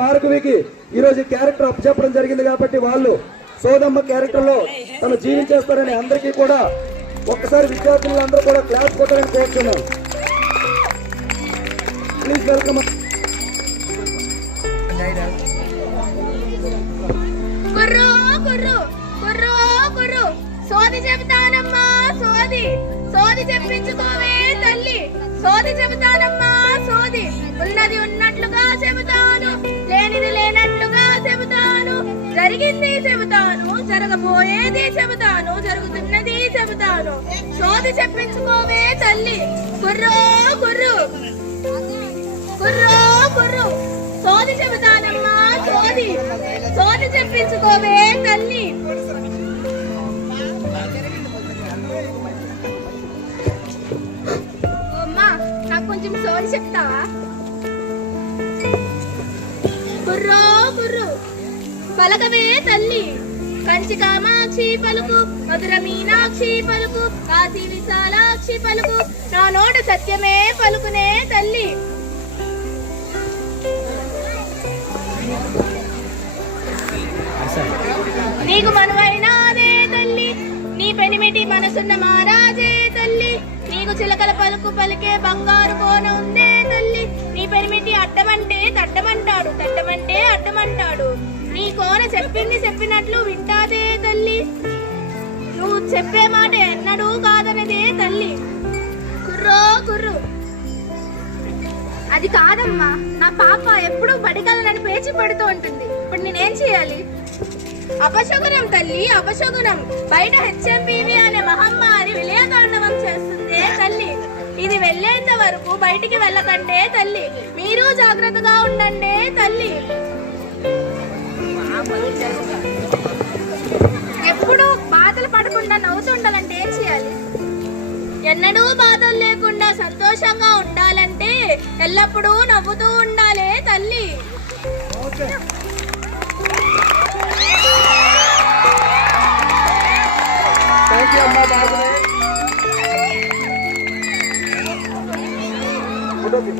భార్గవికి ఈరోజు క్యారెక్టర్ అప్పచెప్పడం జరిగింది కాబట్టి వాళ్ళు సోదమ్మ క్యారెక్టర్ లో తను జీవించేస్తారని అందరికీ కూడా ఒక్కసారి విద్యార్థులందరూ కూడా క్లాస్ కొట్టాలని కోరుతున్నాం. Please welcome. సోది చెబుతానమ్మా సోది, సోది చెప్పించుకోవే తల్లి, సోది చెబుతానమ్మా సోది. ఉన్నది ఉన్నట్లుగా చెబుతాను, లేనిది లేనట్లుగా చెబుతాను, జరిగింది చెబుతాను, జరగబోయేది చెబుతాను, జరుగుతున్నది చెబుతాను. సోది చెప్పించుకోవే తల్లి, కుర్రో కుర్రు కుర్రో కుర్రు. సోది చెబుతానమ్మా సోది, సోది చెప్పించుకోవే తల్లి. నాకు కొంచెం సోది చెప్తావా? కుర్రో కుర్రు పలకవే తల్లి, కంచి కామాక్షి పలుకు, మధుర మీనాక్షి పలుకు, కాశీ విశాలాక్షి పలుకు, నా నోట సత్యమే పలుకునే తల్లి. నీకు మనువైనాదే తల్లి, నీ పెనిమిటి మనసున్న మహారాజే తల్లి, నీకు చిలకల పలుకు పలికే బంగారు కోన ఉందే తల్లి, నీ పెనిమిటి అడ్డమంటే తట్టమంటాడు, తట్టమంటే అడ్డమంటాడు, నీ కోన చెప్పింది చెప్పినట్లు వింటాదే తల్లి, నువ్వు చెప్పే మాట ఎన్నడూ కాదనదే తల్లి. కుర్రో కుర్రు. అది కాదమ్మా, నా పాప ఎప్పుడూ బడికలని పేచి పడుతూ ఉంటుంది, ఇప్పుడు నేనేం చేయాలి? అపశకునం తల్లి, అపశకునం. బయట హెచ్ఎంపీవీ అనే మహమ్మారి విలయతాండవం చేస్తుందే తల్లి, ఇది వెళ్లేంత వరకు బయటికి వెళ్ళకండే తల్లి, మీరు జాగ్రత్తగా ఉండండి తల్లి. ఎప్పుడు బాధలు పడకుండా నవ్వుతుండాలంటే ఏం చేయాలి? ఎన్నడూ బాధలు లేకుండా సంతోషంగా ఉండాలంటే ఎల్లప్పుడూ నవ్వుతూ ఉండాలి తల్లి. థ్యాంక్ యూ అమ్మా. ఫోటోకి